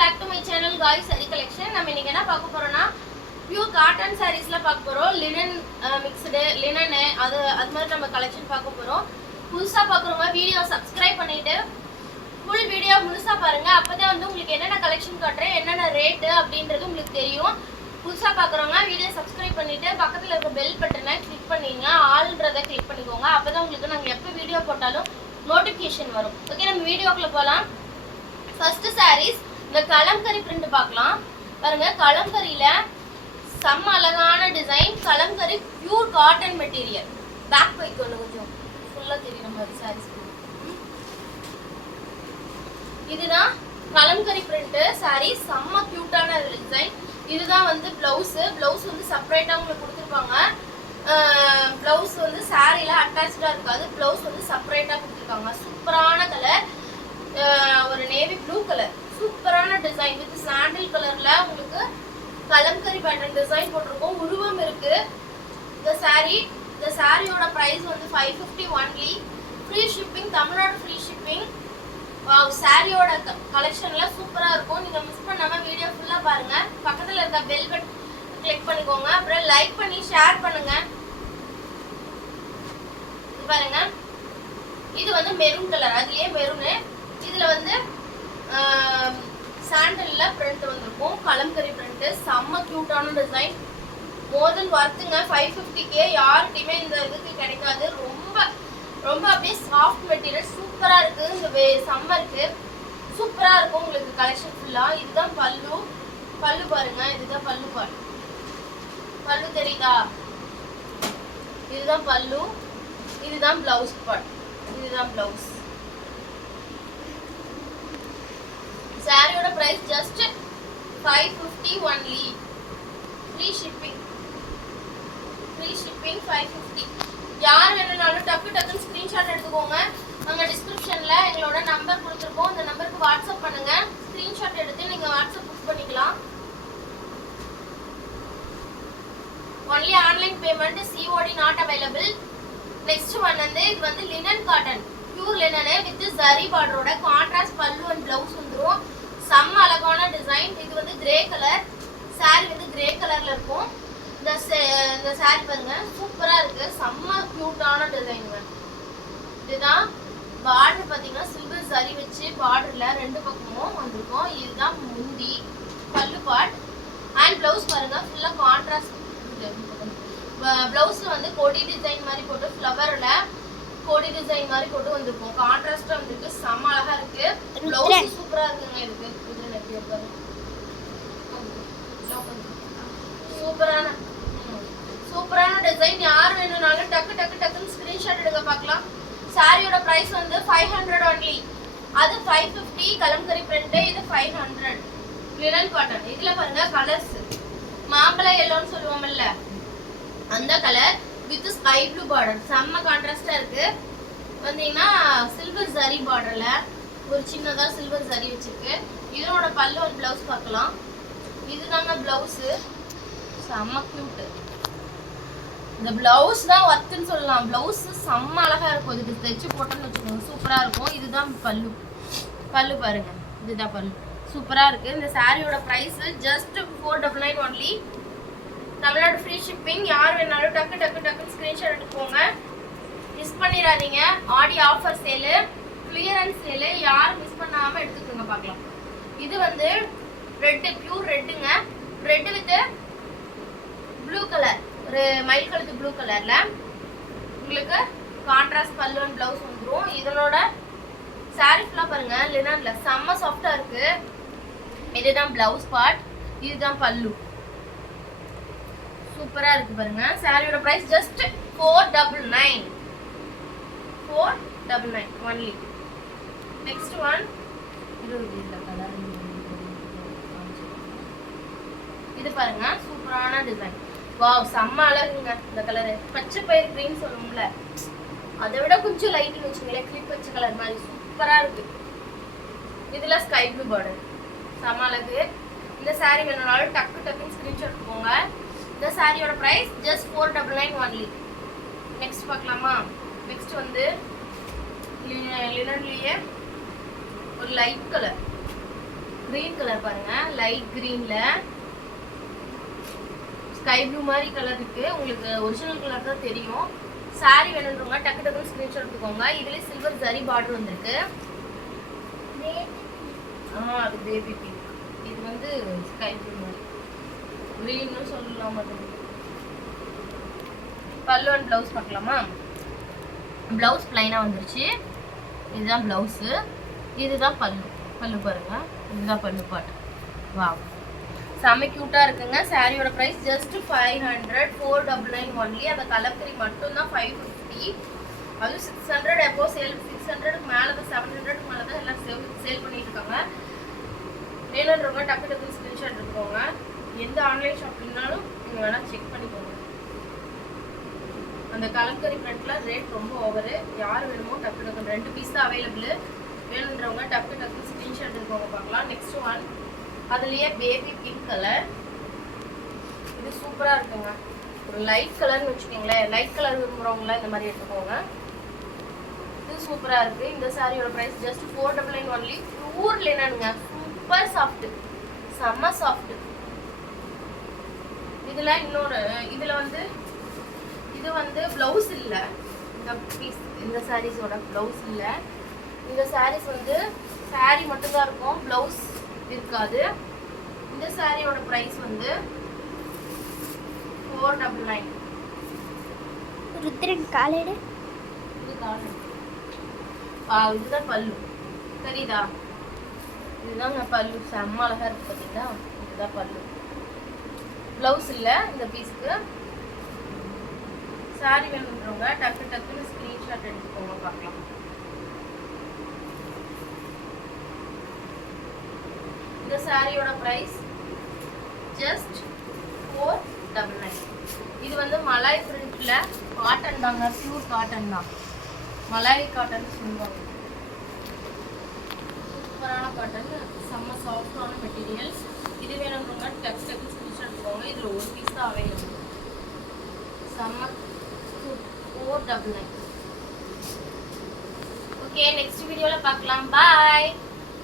back to my channel guys, Sari collection. நம்ம இன்னைக்கு என்ன பார்க்க போறோம்னா பியூர் காட்டன் sareesல பார்க்க போறோம். லினன் மிக்ஸ்டு லினன் அது மாதிரி நம்ம கலெக்ஷன் பார்க்க போறோம். புதுசா பார்க்குறவங்க வீடியோ சப்ஸ்கிரைப் பண்ணிட்டு ஃபுல் வீடியோ முழுசா பாருங்க. அப்பதான் வந்து உங்களுக்கு என்னென்ன கலெக்ஷன் காட்டுறேன், என்னென்ன ரேட் அப்படின்றது உங்களுக்கு தெரியும். புதுசா பார்க்குறவங்க வீடியோ சப்ஸ்கிரைப் பண்ணிட்டு பக்கத்துல இருக்க பெல் பட்டனை கிளிக் பண்ணீங்க, ஆல்ன்றதை கிளிக் பண்ணிக்கோங்க. அப்பதான் உங்களுக்கு நாங்கள் எப்போ வீடியோ போட்டாலும் நோட்டிஃபிகேஷன் வரும். ஓகே, நம்ம வீடியோக்குள்ள போகலாம். ஃபர்ஸ்ட் சாரீஸ் இந்த கலம்கரி பிரிண்ட் பார்க்கலாம். பாருங்க, கலம்கரியில செம்ம அழகான design. Kalamkari pure cotton material. பேக் வைக்கணும் கொஞ்சம் ஃபுல்லா தெரியுற மாதிரி சாரீஸ். இதுதான் கலம்கரி பிரிண்ட் சாரி. செம்ம கியூட்டான டிசைன். இதுதான் வந்து பிளவுஸ். பிளவுஸ் வந்து செப்பரேட்டா உங்களுக்கு கொடுத்துருப்பாங்க. பிளவுஸ் வந்து சாரியில அட்டாச்சா இருக்காது. பிளவுஸ் வந்து செப்பரேட்டா கொடுத்துருக்காங்க. சூப்பரான கலர், ஒரு நேவி ப்ளூ கலர். சூப்பரான டிசைன் வித் சாண்டில் கலர்ல உங்களுக்கு கலம்கரி பேட்டர்ன் டிசைன் போட்டிருக்கோம். உருவம் இருக்கு. இந்த சாரியோட பிரைஸ் வந்து 550 only. Free shipping, Tamil Nadu free shipping. Wow, சாரியோட கலெக்ஷன்ல சூப்பரா இருக்கும். நீங்க மிஸ் பண்ணாம வீடியோ ஃபுல்லா பாருங்க. பக்கத்துல இருக்க பெல் பட்டன் கிளிக் பண்ணிக்கோங்க. அப்புறம் லைக் பண்ணி ஷேர் பண்ணுங்க. பாருங்க, இது வந்து மெரூன் கலர். அதுலயே மெரூனு. இதுல வந்து சாண்டல்ல பிரிண்ட் வந்திருக்கும். கலம்கரி பிரிண்ட். செம்ம கியூட்டான டிசைன். மோர் தென் வர்த்துங்க. 550K. யாருக்குமே இந்த இதுக்கு கிடைக்காது. ரொம்ப ரொம்ப அப்படியே சாஃப்ட் மெட்டீரியல். சூப்பரா இருக்கு. இந்த சம்மருக்கு சூப்பரா இருக்கும் உங்களுக்கு கலெக்ஷன் ஃபுல்லா. இதுதான் பல்லு. பல்லு பாருங்க, இதுதான் பல்லு பார்ட். பல்லு தெரியுதா? இதுதான் பல்லு. இதுதான் பிளவுஸ் பார்ட். இதுதான் பிளவுஸ். சாரியோட price just 550 only. Free shipping. 550. யார் வேணும்னாலும் டக்குன்னு ஸ்கிரீன்ஷாட் எடுத்துக்கோங்க. நாங்கள் டிஸ்கிரிப்ஷன்ல எங்களோட நம்பர் கொடுத்துருக்கோம். அந்த நம்பருக்கு வாட்ஸ்அப் பண்ணுங்க. ஸ்கிரீன்ஷாட் எடுத்து நீங்க வாட்ஸ்அப் புக் பண்ணிக்கலாம். Only online payment. COD not available. Next one வந்து இது வந்து linen cotton. Pure linen with zari பார்டரோட கான்ட்ராஸ்ட் பல்லு அண்ட் பிளவுஸ் வந்துடும். செம்ம அழகான டிசைன். இது வந்து கிரே கலர். சாரி வந்து கிரே கலர்ல இருக்கும். இந்த சாரி பாருங்க, சூப்பரா இருக்கு. செம்ம கியூட்டான டிசைன். இதுதான் பார்டர். பாத்தீங்கன்னா சில்வர் ஜரி வச்சு பார்டர்ல ரெண்டு பக்கமும் வந்திருக்கும். இதுதான் முந்தி பல்லு பார்ட். அண்ட் பிளவுஸ் பாருங்க, ஃபுல்லா கான்ட்ராஸ்ட். பிளவுஸ்ல வந்து கொடி டிசைன் மாதிரி போட்டு, ஃப்ளவர்ல கொடி டிசைன் மாதிரி போட்டு வந்திருக்கும். கான்ட்ராஸ்டா வந்திருக்கு. செம்ம அழகா இருக்கு. பிளவுஸ் சூப்பரா இருக்குங்க. இதுக்கு சூப்பரான டிசைன். யார் வேணும்னாலும் டக்குன்னு ஸ்கிரீன்ஷாட் எடுங்க பார்க்கலாம். சாரியோட பிரைஸ் வந்து 500 ஒன்லி. அது 550 கலம்கரி பிரிண்ட். இது 500 லினன் காட்டன். இதுல பாருங்க கலர்ஸ். மாம்பழ எல்லோன்னு சொல்லுவோம்ல, அந்த colour with sky blue border. செம்ம கான்ட்ராஸ்டா இருக்கு. வந்தீங்கன்னா சில்வர் ஜரி பார்டர்ல ஒரு சின்னதா சில்வர் ஜரி வச்சிருக்கு. இதனோட பல்லு ஒரு பிளவுஸ் பார்க்கலாம். இதுதாங்க பிளவுஸ். செம்ம கியூட். இந்த பிளவுஸ் தான் ஒர்க்குன்னு சொல்லலாம். பிளவுஸ் செம்ம அழகா இருக்கும். இதுக்கு தைச்சு போட்டோன்னு வச்சுக்கோங்க, சூப்பரா இருக்கும். இதுதான் பல்லு. பல்லு பாருங்க, இதுதான் பல்லு. சூப்பரா இருக்கு. இந்த சாரியோட price just 499 only. Tamil Nadu free shipping. யார் வேணாலும் டக்குன்னு ஸ்கிரீன்ஷாட் எடுத்துக்கோங்க. மிஸ் பண்ணிடாதீங்க. ஆடி ஆஃபர் சேலு, கிளியரன்ஸ் சேலு. யாரும் மிஸ் பண்ணாம எடுத்துக்கோங்க பார்க்கலாம். இது வந்து ரெட், பியூர் ரெட்டுங்க. ரெட் வித் ப்ளூ கலர், ஒரு மயில் கழுத்து ப்ளூ கலர்ல உங்களுக்கு கான்ட்ராஸ்ட் பல்லு அண்ட் பிளவுஸ் வந்துடும். இதனோட சாரி ஃபுல்லா பாருங்க லினன்ல செம்ம சாஃப்டா இருக்கு. இதுதான் பிளவுஸ் பார்ட். இதுதான் பல்லு. சூப்பரா இருக்கு பாருங்க. சாரியோட price just 499 only. Next one இது பாருங்க, சூப்பரான டிசைன். வாவ், செம்ம அழகுங்க. இந்த கலரு பச்சை பயிர் கிரீன் சொல்லுவோம்ல, அதை விட கொஞ்சம் லைட்னு வச்சுங்களேன். கிளிப் வச்ச கலர் மாதிரி சூப்பரா இருக்கு. இதுல ஸ்கை ப்ளூ பார்டர். செம்ம அழகு. இந்த சாரி வேணும்னாலும் டக்குன்னு ஸ்கிரீன்ஷாட் போங்க. இந்த சாரியோட பிரைஸ் ஜஸ்ட் 499 ஒன்லி. நெக்ஸ்ட் பார்க்கலாமா? நெக்ஸ்ட் வந்து லினன்லயே ஒரு லைட் கலர். கிரீன் கலர் பாருங்க, லைட் கிரீன்ல ஸ்கை ப்ளூ மாதிரி கலர் இருக்கு. உங்களுக்கு ஒரிஜினல் கலர் தான் தெரியும். சாரி வேணுன்றவங்க டக்கு டக்குன்னு ஸ்கிரீன்ஷாட் எடுத்துக்கோங்க. இதுல சில்வர் ஜரி பார்டர் வந்திருக்கு. அது பேபி பிங்க். இது வந்து ஸ்கை ப்ளூ மாதிரி கிரீன்னு சொல்லலாம். பல்லு அண்ட் ப்ளவுஸ் பார்க்கலாமா? ப்ளவுஸ் பிளைனாக வந்துருச்சு. இதுதான் ப்ளவுஸு, இதுதான் பல்லு. பல்லு பாருங்க, இதுதான் பல்லு பாட்டு. வா, செம்ம க்யூட்டாக இருக்குங்க. சாரியோட ப்ரைஸ் ஜஸ்ட் 500, 499 ஒன்லி. அந்த கலர்கரி மட்டும்தான் 550. அதுவும் 600 எப்போ சேல், 600க்கு மேலே தான், 700க்கு மேலே தான் எல்லாம் சேல் பண்ணிட்டு இருக்காங்க. வேணுன்றவங்க டக்கு டக்குன்னு ஸ்க்ரீன்ஷாட் எடுத்துக்கோங்க. எந்த ஆன்லைன் ஷாப்பிங்னாலும் நீங்கள் வேணால் செக் பண்ணிக்கோங்க. அந்த கலம்கரி பிரிண்ட்ல ரேட் ரொம்ப ஓவரு. யார் வேணுமோ டக்கு டக்கு 2 பீஸ் தான் அவைலபிள். வேணுன்றவங்க டக்கு டக்கு ஸ்க்ரீன்ஷாட் எடுத்துக்கோங்க. பார்க்கலாம். நெக்ஸ்ட் ஒன், அதுலயே பேபி பிங்க் கலர். இது சூப்பரா இருக்குங்க. ஒரு லைட் கலர்னு வச்சுக்கோங்களேன். லைட் கலர் விரும்புறவங்கள இந்த மாதிரி எடுத்துக்கோங்க. இது சூப்பரா இருக்கு. இந்த சாரியோட பிரைஸ் ஜஸ்ட் 499 ஒன்லி. பியூர் லினனுங்க, சூப்பர் சாஃப்ட், செம்ம சாஃப்ட். இதுல இன்னொரு, இதுல வந்து இது வந்து ப்ளவுஸ் இல்ல. இந்த பீஸ், இந்த சாரீஸோட ப்ளவுஸ் இல்ல. இந்த சாரீஸ் வந்து சாரி மட்டும் தான் இருக்கும், ப்ளவுஸ் இருக்காது. இந்த சாரியோட பிரைஸ் வந்து 499. ருத்ரன் காலேடு. இது காலேடு. இதுதான் பல்லு, தெரியுதா? இதுதாங்க பல்லு. செம்ம அழகா இருக்கு பார்த்தீங்களா? இதுதான் பல்லு. ப்ளவுஸ் இல்ல இந்த பீஸ்க்கு. சாரி வேணுன்றவங்க டக்கு டக்குன்னு ஸ்கிரீன்ஷாட் எடுத்துக்கோங்க. பார்க்கலாம். இந்த சாரியோட பிரைஸ் ஜஸ்ட் 499. இது வந்து மலாய் பிரிண்ட்ல காட்டன் தாங்க, பியூர் காட்டன் தான். மலாய் காட்டன் சொல்லுவாங்க. சூப்பரான காட்டன், செம்ம சாஃப்டான மெட்டீரியல். இது வேணுன்றவங்க டக்கு டக்கு ஸ்கிரீன்ஷாட் எடுத்துக்கோங்க. இதில் ஒரு பீஸ் தான் அவைலபிள். செம்ம 499. ஓகே, நெக்ஸ்ட் வீடியோல பார்க்கலாம். பாய்.